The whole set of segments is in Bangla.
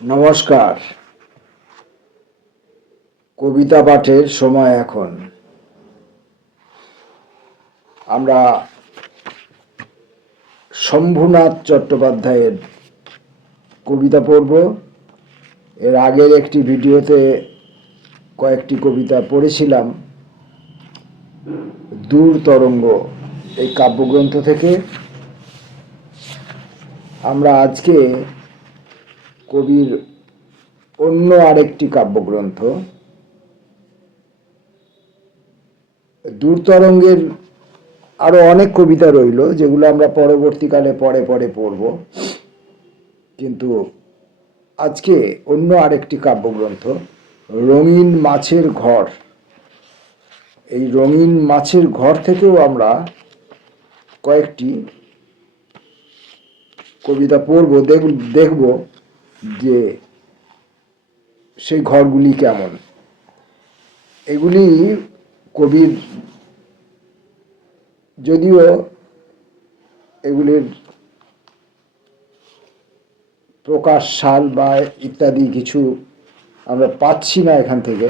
নমস্কার। কবিতা পাঠের সময় এখন। আমরা শম্ভুনাথ চট্টোপাধ্যায়ের কবিতা পড়ব। এর আগের একটি ভিডিওতে কয়েকটি কবিতা পড়েছিলাম। দূর তরঙ্গ, এই কাব্যগ্রন্থ থেকে। আমরা আজকে কবির অন্য আরেকটি কাব্যগ্রন্থ, দূরতরঙ্গের আরও অনেক কবিতা রইল, যেগুলো আমরা পরবর্তীকালে পরে পরে পড়ব। কিন্তু আজকে অন্য আরেকটি কাব্যগ্রন্থ, রঙিন মাছের ঘর। এই রঙিন মাছের ঘর থেকেও আমরা কয়েকটি কবিতা পড়ব, দেখ- দেখব। যে সেই ঘরগুলি কেমন? এগুলি কবির যদিও এগুলির প্রকাশ, সাল বা ইত্যাদি কিছু আমরা পাচ্ছি না এখান থেকে,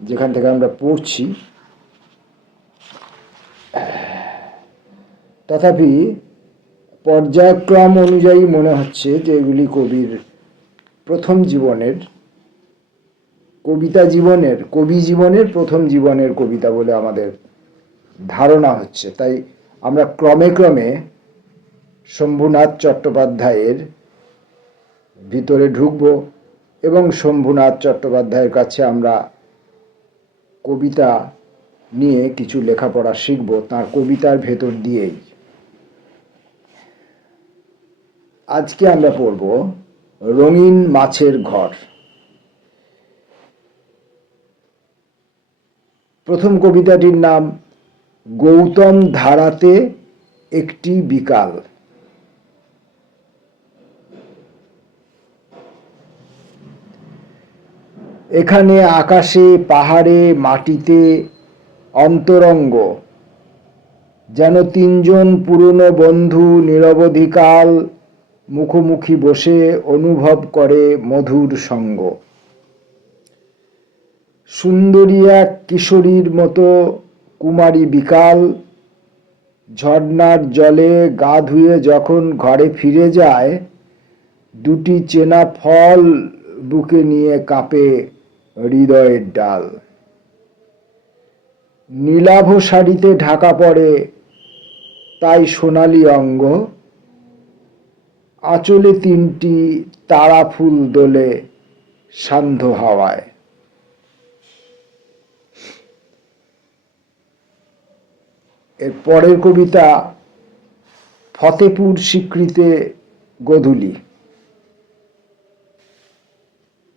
যেখান থেকে আমরা পড়ছি। তথাপি পর্যায়ক্রম অনুযায়ী মনে হচ্ছে যে এগুলি কবির প্রথম জীবনের, কবিতা জীবনের, কবি জীবনের প্রথম জীবনের কবিতা বলে আমাদের ধারণা হচ্ছে। তাই আমরা ক্রমে ক্রমে শম্ভুনাথ চট্টোপাধ্যায়ের ভিতরে ঢুকব এবং শম্ভুনাথ চট্টোপাধ্যায়ের কাছে আমরা কবিতা নিয়ে কিছু লেখাপড়া শিখব। তার কবিতার ভেতর দিয়েই। আজকে আমরা পড়ব রঙিন মাছের ঘর। প্রথম কবিতাটির নাম, গৌতম ধারাতে একটি বিকাল। এখানে আকাশে, পাহাড়ে, মাটিতে অন্তরঙ্গ, যেন তিনজন পুরনো বন্ধু নিরবধিকাল মুখোমুখি বসে অনুভব করে মধুর সঙ্গ। সুন্দরী এক কিশোরীর মতো কুমারী বিকাল, ঝর্ণার জলে গা ধুয়ে যখন ঘরে ফিরে যায়, দুটি চেনা ফল বুকে নিয়ে কাঁপে হৃদয়ের ডাল। নীলাভ শাড়িতে ঢাকা পড়ে, তাই সোনালি অঙ্গ আঁচলে তিনটি তারা ফুল দোলে সান্ধ্য হাওয়ায়। এর পরের কবিতা ফতেপুর স্বীকৃতে গধূলি।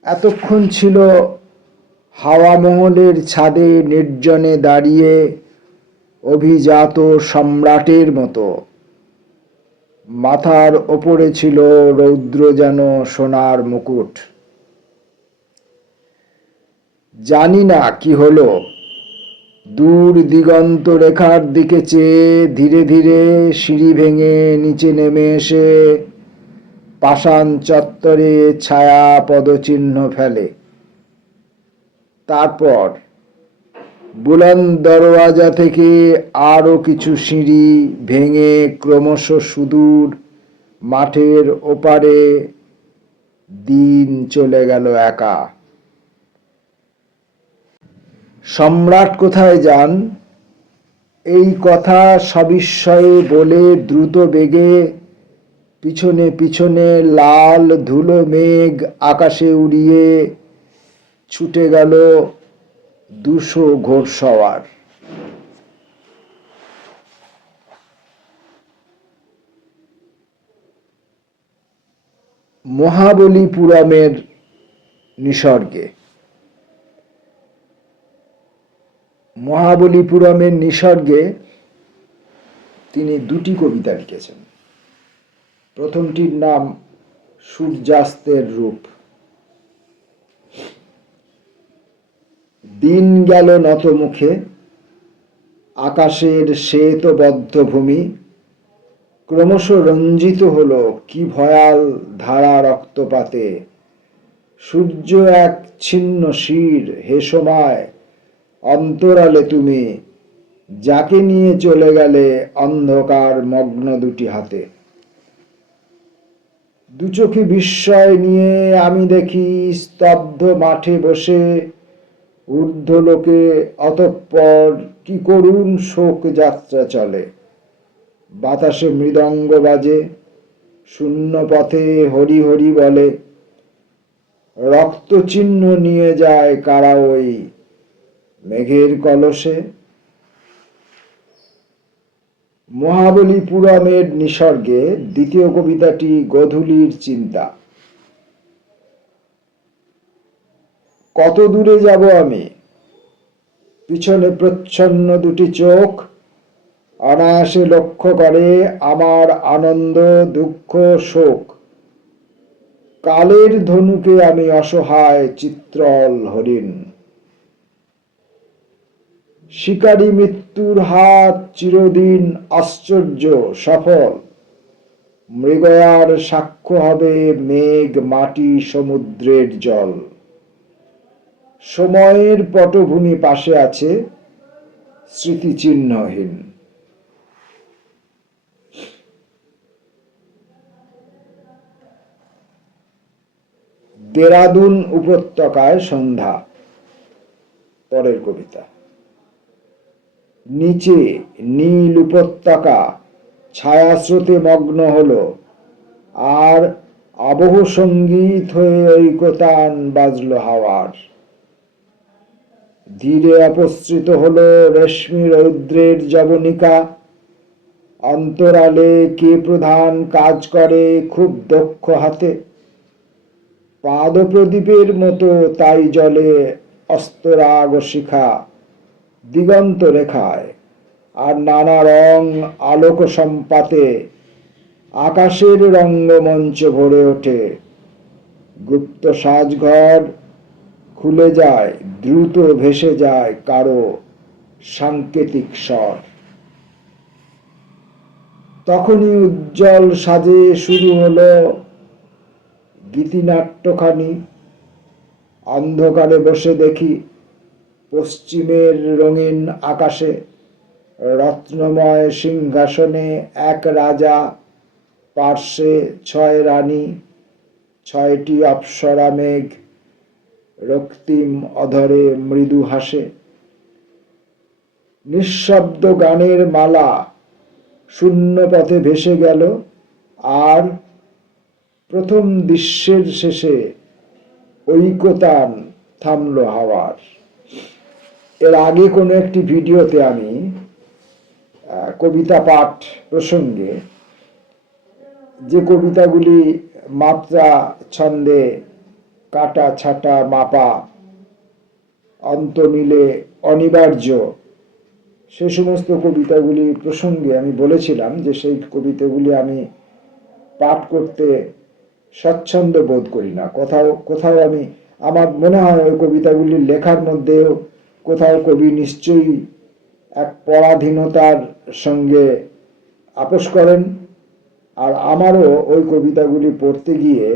এতক্ষণ ছিল হাওয়া মহলের ছাদে নির্জনে দাঁড়িয়ে অভিজাত সম্রাটের মতো। মাথার ওপরে ছিল রৌদ্র যেন সোনার মুকুট। জানি না কি হলো। দূর দিগন্ত রেখার দিকে চেয়ে ধীরে ধীরে সিঁড়ি ভেঙে নিচে নেমে এসে পাষাণ চত্বরে ছায়া পদচিহ্ন ফেলে। তারপর বুলন্দ দরওয়াজা থেকে আরও কিছু সিঁড়ি ভেঙে ক্রমশ সুদূর মাঠের ওপারে দিন চলে গেল একা। সম্রাট কোথায় যান? এই কথা সবিস্ময়ে বলে দ্রুত বেগে পিছনে পিছনে লাল ধুলো মেঘ আকাশে উড়িয়ে ছুটে গেল দুশো ঘোড়সওয়ার মহাবলীপুরমের নিসর্গে। মহাবলীপুরমের নিসর্গে তিনি দুটি কবিতা লিখেছেন। প্রথমটির নাম সূর্যাস্তের রূপ। দিন গেল নত মুখে আকাশের শ্বেতবদ্ধ ভূমি ক্রমশ রঞ্জিত হলো কি ভয়াল ধারা রক্তপাতে। সূর্য এক ছিন্ন শির, হে সময়, অন্তরালে তুমি, যাকে নিয়ে চলে গেলে অন্ধকার মগ্ন দুটি হাতে। দু চোখে বিস্ময় নিয়ে আমি দেখি স্তব্ধ মাঠে বসে ঊর্ধ্ব লোকে অতঃপর কি করুণ শোক যাত্রা চলে? বাতাসে মৃদঙ্গ বাজে, শূন্য পথে হরি হরি বলে। রক্তচিহ্ন নিয়ে যায় কারা ওই মেঘের কলসে? মহাবলীপুরমের নিসর্গে দ্বিতীয় কবিতাটি গধূলির চিন্তা। কত দূরে যাব আমি? পিছনে প্রচ্ছন্ন দুটি চোখ, অনায়াসে লক্ষ্য করে আমার আনন্দ, দুঃখ, শোক। কালের ধনুকে আমি অসহায় চিত্রল হরিণ। শিকারী মৃত্যুর হাত চিরদিন আশ্চর্য, সফল। মৃগয়ার সাক্ষ্য হবে মেঘ মাটি সমুদ্রের জল। সময়ের পটভূমি পাশে আছে স্মৃতিচিহ্নহীন। দেরাদুন উপত্যকায় সন্ধ্যা, পরের কবিতা। নিচে নীল উপত্যকা, ছায়াস্রোতে মগ্ন হলো, আর আবহ সংগীত হয়ে ঐকতান বাজলো হাওয়ার। ধীরে অপসৃত হলো রেশমি রৌদ্রের যবনিকা। অন্তরালে কে প্রধান কাজ করে খুব দক্ষ হাতে। পাদপ্রদীপের মতো তাই জলে অস্তরাগ শিখা দিগন্ত রেখায়। আর নানা রং আলোক সম্পাতে আকাশের রঙ্গমঞ্চ ভরে ওঠে। গুপ্ত সাজঘর খুলে যায়, দ্রুত ভেসে যায় কারও সাংকেতিক স্বর। তখনই উজ্জ্বল সাজে শুরু হলো গীতিনাট্যখানি। অন্ধকারে বসে দেখি পশ্চিমের রঙিন আকাশে রত্নময় সিংহাসনে এক রাজা, পার্শ্বে ছয় রানী, ছয়টি অপ্সরা মেঘ রক্তিম অধরে মৃদু হাসে। নিঃশব্দ গানের মালা শূন্য পথে ভেসে গেল আর প্রথম দৃশ্যের শেষে ঐকতান থামল হাওয়ার। এর আগে কোনো একটি ভিডিওতে আমি কবিতা পাঠ প্রসঙ্গে যে কবিতাগুলি মাত্রা ছন্দে কাটা, ছাটা, মাপা অন্ত মিলে অনিবার্য। সে সমস্ত কবিতাগুলি প্রসঙ্গে আমি বলেছিলাম যে সেই কবিতাগুলি আমি পাঠ করতে স্বচ্ছন্দ বোধ করি না। কোথাও কোথাও আমি, আমার মনে হয় ওই কবিতাগুলি লেখার মধ্যেও কোথাও কবি নিশ্চয়ই এক পরাধীনতার সঙ্গে আপোষ করেন। আর আমারও ওই কবিতাগুলি পড়তে গিয়ে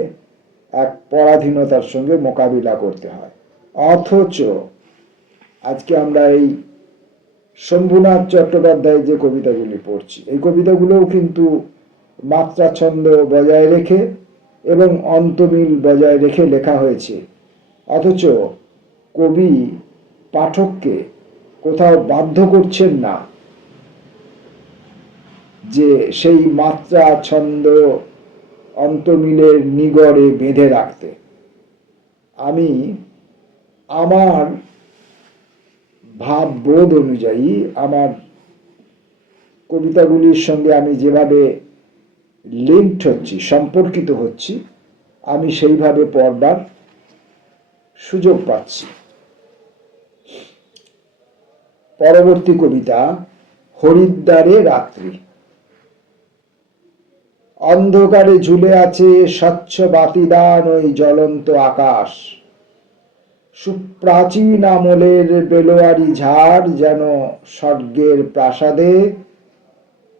এক পরাধীনতার সঙ্গে মোকাবিলা করতে হয়। অথচ আজকে আমরা এই শম্ভুনাথ চট্টোপাধ্যায়ের যে কবিতাগুলি পড়ছি, এই কবিতাগুলোও কিন্তু মাত্রা ছন্দ বজায় রেখে এবং অন্তমিল বজায় রেখে লেখা হয়েছে। অথচ কবি পাঠককে কোথাও বাধ্য করছেন না যে সেই মাত্রা ছন্দ অন্তমিলের নিগড়ে বেঁধে রাখতে। আমি আমার ভাববোধ অনুযায়ী আমার কবিতাগুলির সঙ্গে আমি যেভাবে লিঙ্কড হচ্ছি, সম্পর্কিত হচ্ছি, আমি সেইভাবে পড়বার সুযোগ পাচ্ছি। পরবর্তী কবিতা, হরিদ্বারে রাত্রি। অন্ধকারে ঝুলে আছে স্বচ্ছ বাতিদান ওই জ্বলন্ত আকাশ। সুপ্রাচীন আমলের বেলোয়ারি ঝাড় যেন স্বর্গের প্রাসাদে,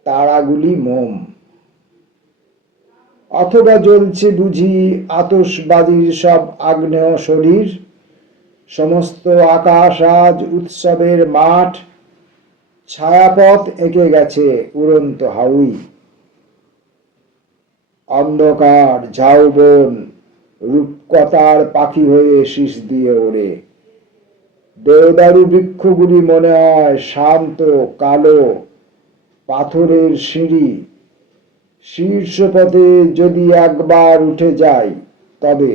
তারাগুলি মোম। অথবা জ্বলছে বুঝি আতসবাজির সব আগ্নেয় শরীর। সমস্ত আকাশ আজ উৎসবের মাঠ। ছায়াপথ এঁকে গেছে উড়ন্ত হাউই। অন্ধকার ঝাউবন রূপকতার পাখি হয়ে শীষ দিয়ে ওড়ে। দেওদারু বৃক্ষগুলি মনে হয় শান্ত, কালো, পাথরের সিঁড়ি। শীর্ষপথে যদি একবার উঠে যাই, তবে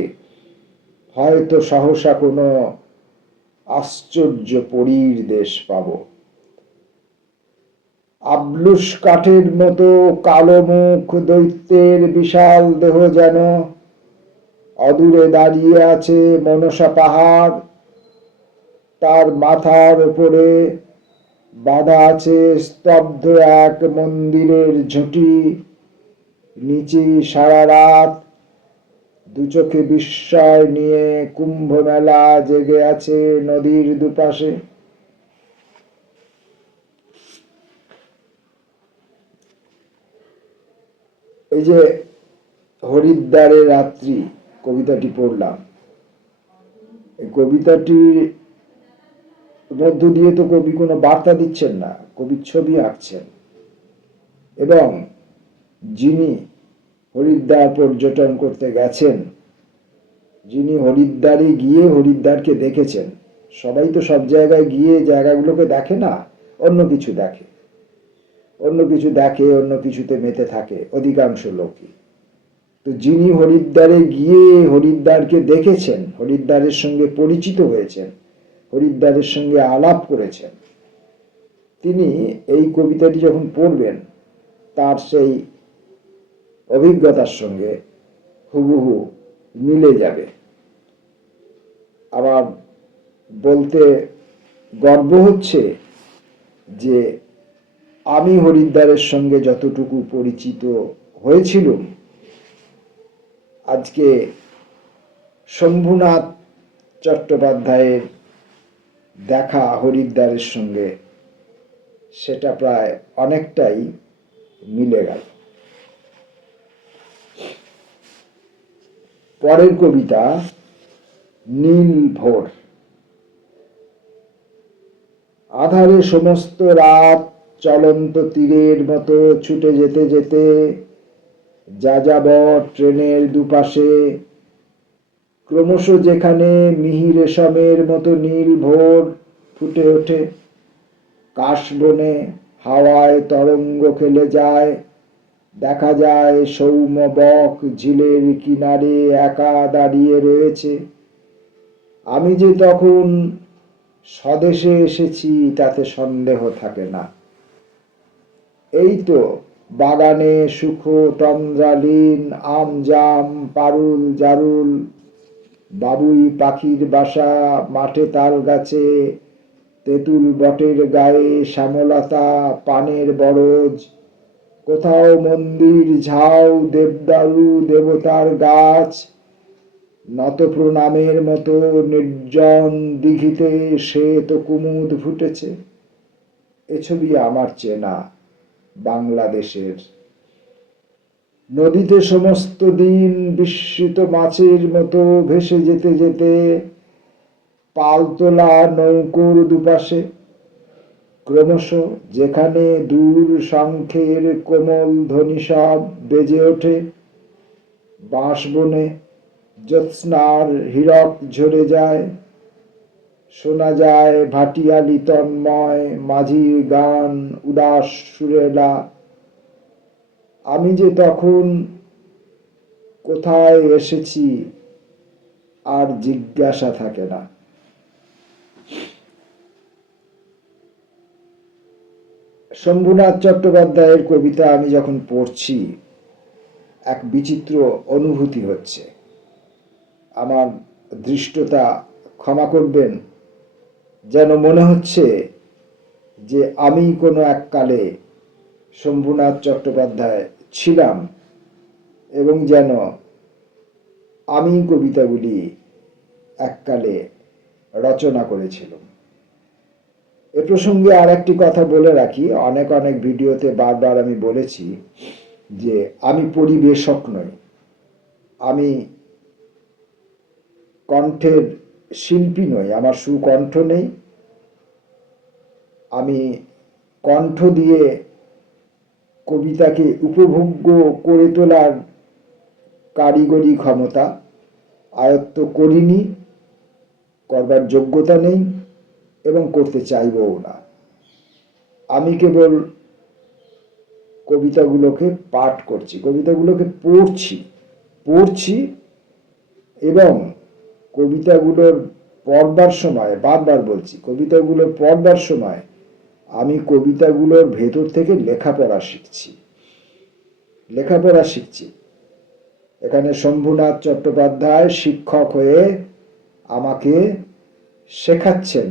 হয়তো সহসা কোনো আশ্চর্য পরীর দেশ পাব। আবলুস কাঠের মতো কালো মুখ দৈত্যের বিশাল দেহ যেন অদূরে দাঁড়িয়ে আছে মনসা পাহাড়। তার মাথার উপরে বাঁধা আছে স্তব্ধ এক মন্দিরের ঝুঁটি। নিচে সারা রাত দু চোখে বিস্ময় নিয়ে কুম্ভ মেলা জেগে আছে নদীর দুপাশে। এই যে হরিদ্বারে রাত্রি কবিতাটি পড়লাম, এই কবিতাটির মধ্য দিয়ে তো কবি কোনো বার্তা দিচ্ছেন না, কবি ছবি আঁকছেন। এবং যিনি হরিদ্বার পর্যটন করতে গেছেন, যিনি হরিদ্বারে গিয়ে হরিদ্বারকে দেখেছেন, সবাই তো সব জায়গায় গিয়ে জায়গাগুলোকে দেখে না, অন্য কিছু দেখে। অন্য কিছু দেখে, অন্য কিছুতে মেতে থাকে, অধিকাংশ লোকই। তো যিনি হরিদ্বারে গিয়ে হরিদ্বারকে দেখেছেন, হরিদ্বারের সঙ্গে পরিচিত হয়েছেন, হরিদ্বারের সঙ্গে আলাপ করেছেন, তিনি এই কবিতাটি যখন পড়বেন, তার সেই অভিজ্ঞতার সঙ্গে হুবহু মিলে যাবে। আবার বলতে গর্ব হচ্ছে যে আমি হরিদ্বারের সঙ্গে যতটুকু পরিচিত হয়েছিল, আজকে শম্ভুনাথ চট্টোপাধ্যায়ের দেখা হরিদ্বারের সঙ্গে, সেটা প্রায় অনেকটাই মিলে গেল। পরের কবিতা, নীল ভোর। আধারে সমস্ত রাত চলন্ত তীরের মতো ছুটে যেতে যেতে যাযাবর ট্রেনের দুপাশে, ক্রমশ যেখানে মিহি রেশমের মতো নীল ভোর ফুটে ওঠে, কাশবনে হাওয়ায় তরঙ্গ খেলে যায়, দেখা যায় সৌম বক ঝিলের কিনারে একা দাঁড়িয়ে রয়েছে। আমি যে তখন স্বদেশে এসেছি, তাতে সন্দেহ থাকে না। এই তো বাগানে সুখ তন্দ্রালীন আম, জাম, পারুল, জারুল। বাবুই পাখির বাসা, মাঠে তাল গাছে, তেঁতুল বটের গায়ে শ্যামলতা, পানের বরজ। কোথাও মন্দির, ঝাউ, দেবদারু, দেবতার গাছ। নত প্রণামের মতো নির্জন দিঘিতে শ্বেত কুমুদ ফুটেছে। এ ছবি আমার চেনা। বাংলাদেশের। নদীতে সমস্ত দিন বিস্মিত মাছের মতো ভেসে যেতে যেতে পালতোলা নৌকোর দুপাশে। ক্রমশ যেখানে দূর শঙ্খের কোমল ধ্বনি সব বেজে ওঠে, বাঁশবনে জ্যোৎস্নার হীরক ঝরে যায়। শোনা যায় ভাটিয়ালি তন্ময় মাঝির গান, উদাস সুরেলা। আমি যে তখন কোথায় এসেছি আর জিজ্ঞাসা থাকে না। শম্ভুনাথ চট্টোপাধ্যায়ের কবিতা আমি যখন পড়ছি, এক বিচিত্র অনুভূতি হচ্ছে। আমার দৃষ্টতা ক্ষমা করবেন যেন মনে হচ্ছে যে আমি কোনো এককালে শম্ভুনাথ চট্টোপাধ্যায় ছিলাম এবং যেন আমি কবিতাগুলি এককালে রচনা করেছিলাম। এ প্রসঙ্গে আর একটি কথা বলে রাখি, অনেক অনেক ভিডিওতে বারবার আমি বলেছি যে আমি পরিবেশক নই। আমি কণ্ঠের শিল্পী নই, আমার সুকণ্ঠ নেই। আমি কণ্ঠ দিয়ে কবিতাকে উপভোগ্য করে তোলার কারিগরি ক্ষমতা আয়ত্ত করিনি, করবার যোগ্যতা নেই এবং করতে চাইবও না। আমি কেবল কবিতাগুলোকে পাঠ করছি, কবিতাগুলোকে পড়ছি পড়ছি এবং কবিতাগুলোর পড়বার সময়, বারবার বলছি কবিতাগুলো পড়বার সময় আমি কবিতাগুলোর ভেতর থেকে লেখাপড়া শিখছি। লেখাপড়া শিখছি। এখানে শম্ভুনাথ চট্টোপাধ্যায় শিক্ষক হয়ে আমাকে শেখাচ্ছেন।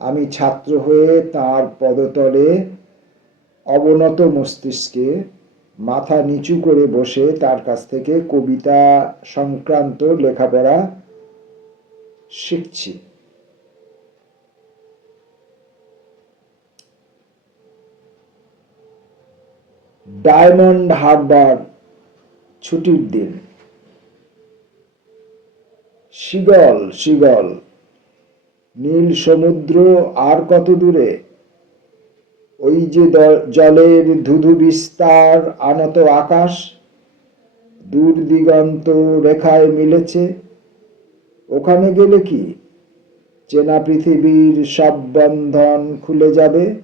আমি ছাত্র হয়ে তার পদতলে অবনত মস্তিষ্কে মাথা নিচু করে বসে তার কাছ থেকে কবিতা সংক্রান্ত লেখাপড়া শিখছি। ডায়মন্ড হারবার ছুটির দিন। শিগল শিগল। নীল সমুদ্র আর কত দূরে? ওই যে জলের ধুধু বিস্তার, আনত আকাশ দূর দিগন্ত রেখায় মিলেছে। ওখানে গেলে কি? চেনা পৃথিবীর সব বন্ধন খুলে যাবে।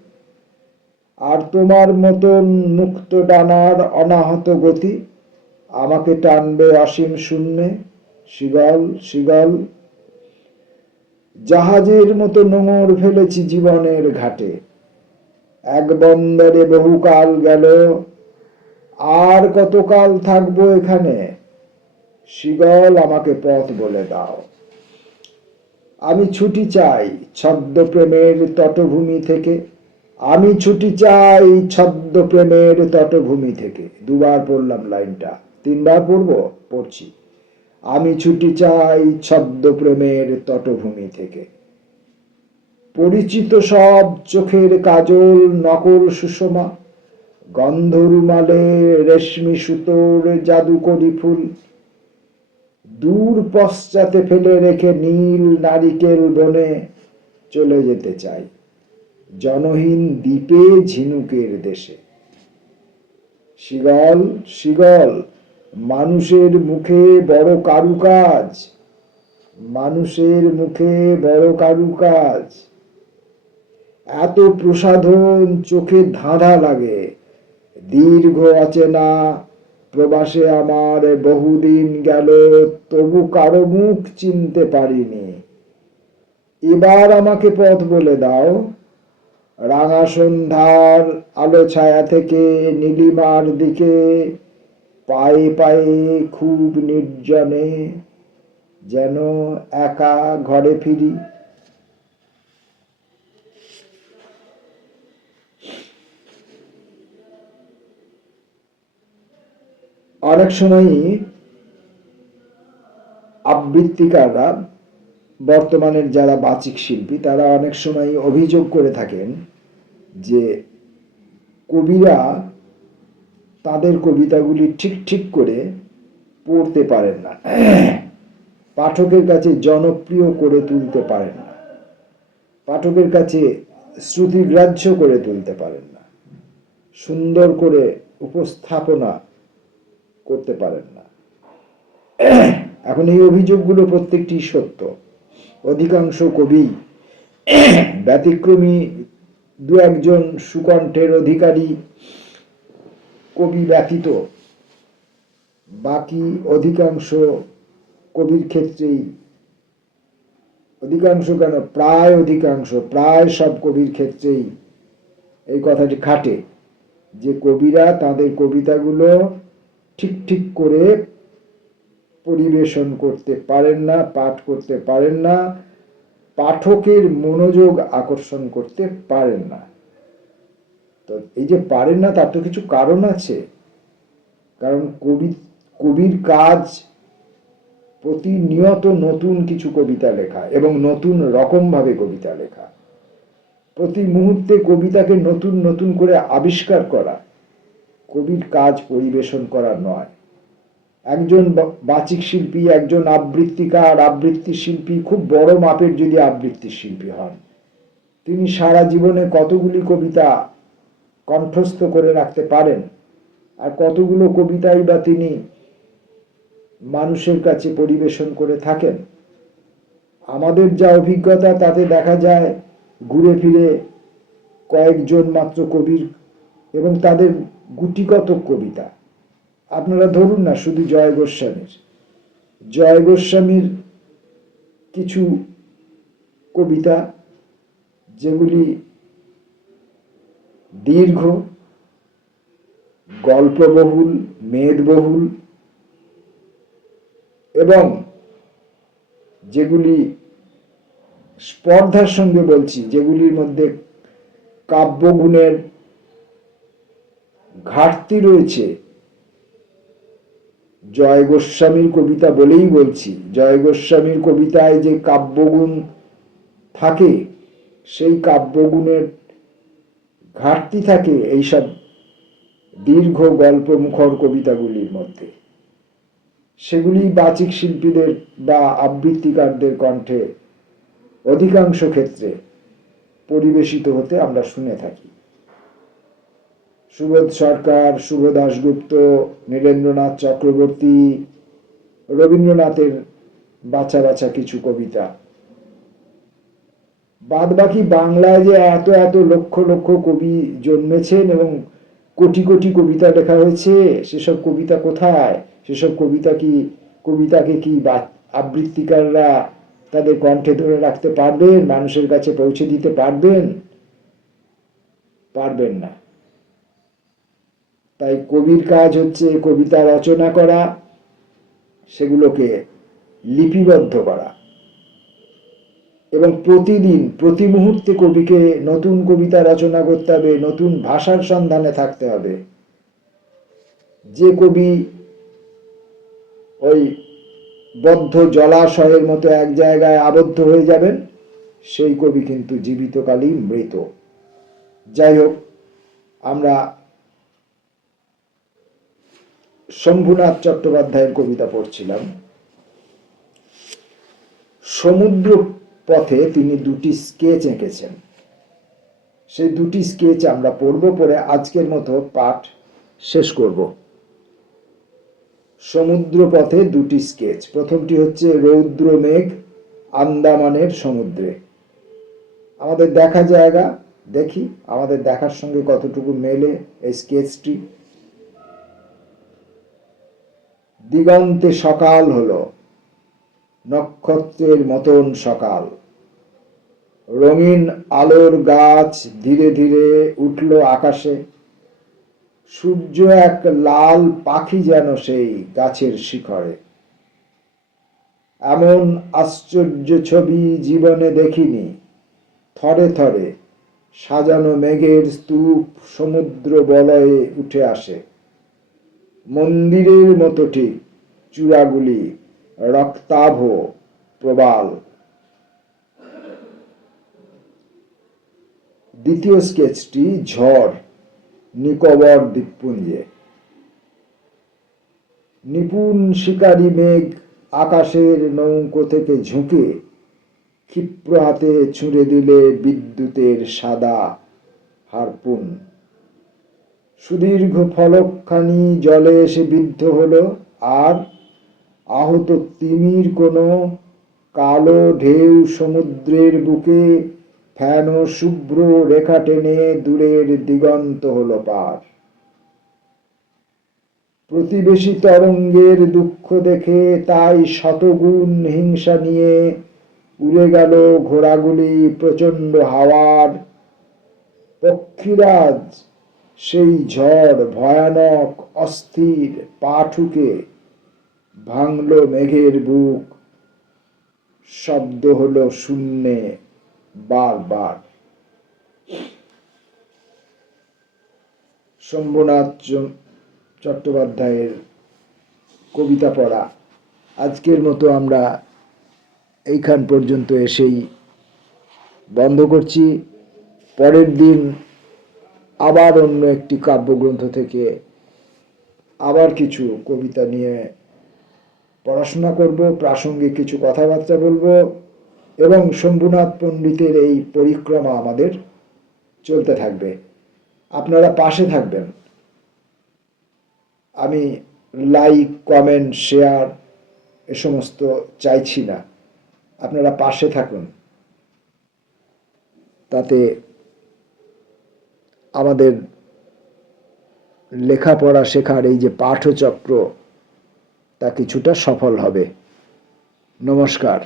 আর তোমার মতন মুক্ত ডানার অনাহত গতি আমাকে টানবে অসীম শূন্যে। শিগল শিগল। জাহাজের মতো নোঙর ফেলেছি জীবনের ঘাটে। এক বন্দরে বহুকাল গেল। আর কতকাল থাকব এখানে? শিগল আমাকে পথ বলে দাও। আমি ছুটি চাই ছদ্ম প্রেমের তটভূমি থেকে। আমি ছুটি চাই ছদ্ম প্রেমের তটভূমি থেকে। দুবার পড়লাম লাইনটা, তিনবার পড়ব? পড়ছি। আমি ছুটি চাই ছদ্ম প্রেমের তটভূমি থেকে। পরিচিত সব চোখের কাজল, নকল সুষমা গন্ধ রুমালে রেশমি সুতোর জাদুকরি ফুল দূর পশ্চাতে ফেলে রেখে নীল নারিকেল বনে চলে যেতে চাই। জনহীন দ্বীপে ঝিনুকের দেশে। শিগল শিগল, মানুষের মুখে বড় কারুকাজ। মানুষের মুখে বড় কারুকাজ। এত প্রসাধন চোখে ধাঁধা লাগে। দীর্ঘ অচেনা প্রবাসে আমার বহুদিন গেল তবু কারও মুখ চিনতে পারিনি। এবার আমাকে পথ বলে দাও। রাঙা সন্ধ্যার আলো ছায়া থেকে নীলিমার দিকে পায়ে পায়ে খুব নির্জনে যেন একা ঘরে ফিরি। অনেক সময়ই আবৃত্তিকাররা বর্তমানের যারা বাচিক শিল্পী, তারা অনেক সময় অভিযোগ করে থাকেন যে কবিরা তাদের কবিতাগুলি ঠিক ঠিক করে পড়তে পারেন না। পাঠকের কাছে জনপ্রিয় করে তুলতে পারেন না। পাঠকের কাছে শ্রুতিগ্রাহ্য করে তুলতে পারেন না। সুন্দর করে উপস্থাপনা করতে পারেন না। এখন এই অভিযোগগুলো প্রত্যেকটি সত্য। অধিকাংশ কবি ব্যতিক্রমী দু একজন সুকণ্ঠের অধিকারী কবি ব্যতীত বাকি অধিকাংশ কবির ক্ষেত্রেই অধিকাংশ কেন? প্রায় অধিকাংশ, প্রায় সব কবির ক্ষেত্রেই এই কথাটি খাটে যে কবিরা তাদের কবিতাগুলো ঠিক ঠিক করে পরিবেশন করতে পারেন না, পাঠ করতে পারেন না, পাঠকের মনোযোগ আকর্ষণ করতে পারেন না। তো এই যে পারেন না, তার তো কিছু কারণ আছে। কারণ কবি, কবির কাজ প্রতিনিয়ত নতুন কিছু কবিতা লেখা এবং নতুন রকমভাবে কবিতা লেখা। প্রতি মুহূর্তে কবিতাকে নতুন নতুন করে আবিষ্কার করা, কবির কাজ পরিবেশন করা নয়। একজন বাচিক শিল্পী, একজন আবৃত্তিকার, আবৃত্তি শিল্পী, খুব বড় মাপের যদি আবৃত্তি শিল্পী হন, তিনি সারা জীবনে কতগুলি কবিতা কণ্ঠস্থ করে রাখতে পারেন? আর কতগুলো কবিতাই বা তিনি মানুষের কাছে পরিবেশন করে থাকেন? আমাদের যা অভিজ্ঞতা, তাতে দেখা যায় ঘুরে ফিরে কয়েকজন মাত্র কবির এবং তাদের গুটিকত কবিতা। আপনারা ধরুন না, শুধু জয় গোস্বামীর। জয় গোস্বামীর কিছু কবিতা, যেগুলি দীর্ঘ, গল্পবহুল, মেদবহুল, এবং যেগুলি স্পর্ধার সঙ্গে বলছি, যেগুলির মধ্যে কাব্যগুণের ঘাটতি রয়েছে জয় গোস্বামীর কবিতা বলেই বলছি, জয় গোস্বামীর কবিতায় যে কাব্যগুণ থাকে, সেই কাব্যগুণের ঘাটতি থাকে এইসব দীর্ঘ গল্প মুখর কবিতাগুলির মধ্যে। সেগুলি বাচিক শিল্পীদের বা আবৃত্তিকারদের কণ্ঠে অধিকাংশ ক্ষেত্রে পরিবেশিত হতে আমরা শুনে থাকি। সুবোধ সরকার শুভ দাশগুপ্ত, নীরেন্দ্রনাথ চক্রবর্তী, রবীন্দ্রনাথের বাছা বাছা কিছু কবিতা। বাদ বাকি বাংলায় যে এত এত লক্ষ লক্ষ কবি জন্মেছেন এবং কোটি কোটি কবিতা লেখা হয়েছে, সেসব কবিতা কোথায়? সেসব কবিতা কি, কবিতাকে কি আবৃত্তিকাররা তাদের কণ্ঠে ধরে রাখতে পারবেন? মানুষের কাছে পৌঁছে দিতে পারবেন? পারবেন না। তাই কবির কাজ হচ্ছে কবিতা রচনা করা, সেগুলোকে লিপিবদ্ধ করা। এবং প্রতিদিন, প্রতি মুহূর্তে কবিকে নতুন কবিতা রচনা করতে হবে, নতুন ভাষার সন্ধানে থাকতে হবে। যে কবি ওই বদ্ধ জলাশয়ের মতো এক জায়গায় আবদ্ধ হয়ে যাবেন, সেই কবি কিন্তু জীবিতকালই মৃত। যাই হোক, আমরা শম্ভুনাথ চট্টোপাধ্যায়ের কবিতা পড়ছিলাম। সমুদ্র পথে তিনি দুটি স্কেচ এঁকেছেন। সেই দুটি স্কেচ আমরা পড়ব পরে আজকের মতো পাঠ শেষ করব। সমুদ্র পথে দুটি স্কেচ প্রথমটি হচ্ছে রৌদ্র মেঘ আন্দামানের সমুদ্রে। আমাদের দেখা জায়গা দেখি, আমাদের দেখার সঙ্গে কতটুকু মেলে এই স্কেচটি দিগন্তে সকাল হলো, নক্ষত্রের মতন সকাল। রঙিন আলোর গাছ ধীরে ধীরে উঠল আকাশে, সূর্য এক লাল পাখি যেন সেই গাছের শিখরে। এমন আশ্চর্য ছবি জীবনে দেখিনি, থরে থরে সাজানো মেঘের স্তূপ সমুদ্র বলয়ে উঠে আসে। মন্দিরের মতো ঠিক। চূড়াগুলি রক্তাভ, প্রবাল। দ্বিতীয় স্কেচটি ঝড়, নিকোবর দ্বীপপুঞ্জে। নিপুণ শিকারী মেঘ আকাশের নৌকো থেকে ঝুঁকে ক্ষিপ্র হাতে ছুঁড়ে দিলে বিদ্যুতের সাদা হারপুন। সুদীর্ঘ ফলকখানি জলে এসে বিদ্ধ হলো, আর আহত তিমির কোনো কালো ঢেউ সমুদ্রের বুকে ফ্যান শুভ্র রেখা টেনে দূরের দিগন্ত হল পার। প্রতিবেশী তরঙ্গের দুঃখ দেখে তাই শতগুণ হিংসা নিয়ে উড়ে গেল ঘোড়াগুলি প্রচণ্ড হাওয়ার। পক্ষীরাজ সেই ঝড় ভয়ানক অস্থির পা ঠুকে ভাঙল মেঘের বুক। শব্দ হলো শূন্যে বারবার। শম্ভুনাথ চট্টোপাধ্যায়ের কবিতা পড়া। আজকের মতো আমরা এইখান পর্যন্ত এসেই বন্ধ করছি। পরের দিন আবার অন্য একটি কাব্যগ্রন্থ থেকে আবার কিছু কবিতা নিয়ে পড়াশোনা করব, প্রাসঙ্গিক কিছু কথাবার্তা বলব এবং শম্ভুনাথ পণ্ডিতের এই পরিক্রমা আমাদের চলতে থাকবে। আপনারা পাশে থাকবেন। আমি লাইক, কমেন্ট, শেয়ার এ সমস্ত চাইছি না। আপনারা পাশে থাকুন। তাতে আমাদের লেখাপড়া শেখার এই যে পাঠচক্র তা কিছুটা সফল হবে। নমস্কার।